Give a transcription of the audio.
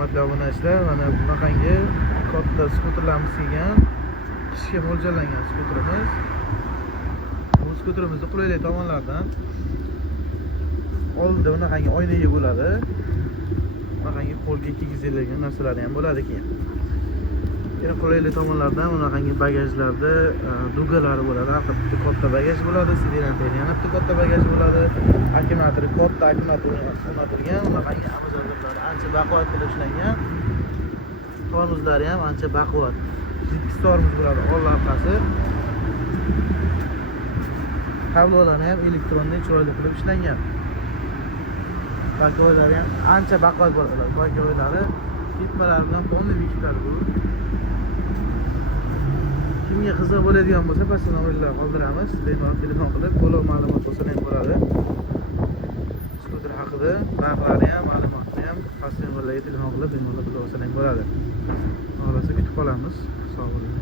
Hurmatli obunachilar, mana bunaqangi katta skuterlarimiz kelgan. Qishga mo'ljallangan skuterimiz. Bu skuterimizning qulaylik tomonlaridan oldida bunaqangi oynaga bo'ladi. Bunaqangi qo'lga kiygiziladigan narsalar ham bo'ladi keyin. Yana qulaylik tomonlaridan bunaqangi bagajlarda dugalari bo'ladi. Har bitta katta bagaj bo'ladi, sidenanteli yana bitta katta bagaj bo'ladi. Akkumulyatori katta akkumulyator o'rnatilgan. Bunaqangi amazonlardan ancha baquvvat qilib ishlangan. Tormozlari ham ancha baquvvat. Ikkita tormoz bo'ladi, old orqasi. Kablolarni ham elektrondan chiroyli qilib ishlangan. Bakoylari ham ancha baquvvat bo'ladi. Bakoylari ketmalari bilan polni bekitlar bu. Kimga qiziq bo'ladigan bo'lsa, pastda nomerlar qoldiramiz. Bemalol telefon qilib, to'liq ma'lumot olsa ham bo'ladi. Skuter haqida narxlari ham, ma'lumotni ham pastda nomerlarga telefon qilib, bemalol bilib olsa ham bo'ladi. Xohlasa kutib qolamiz. Sog' bo'ling.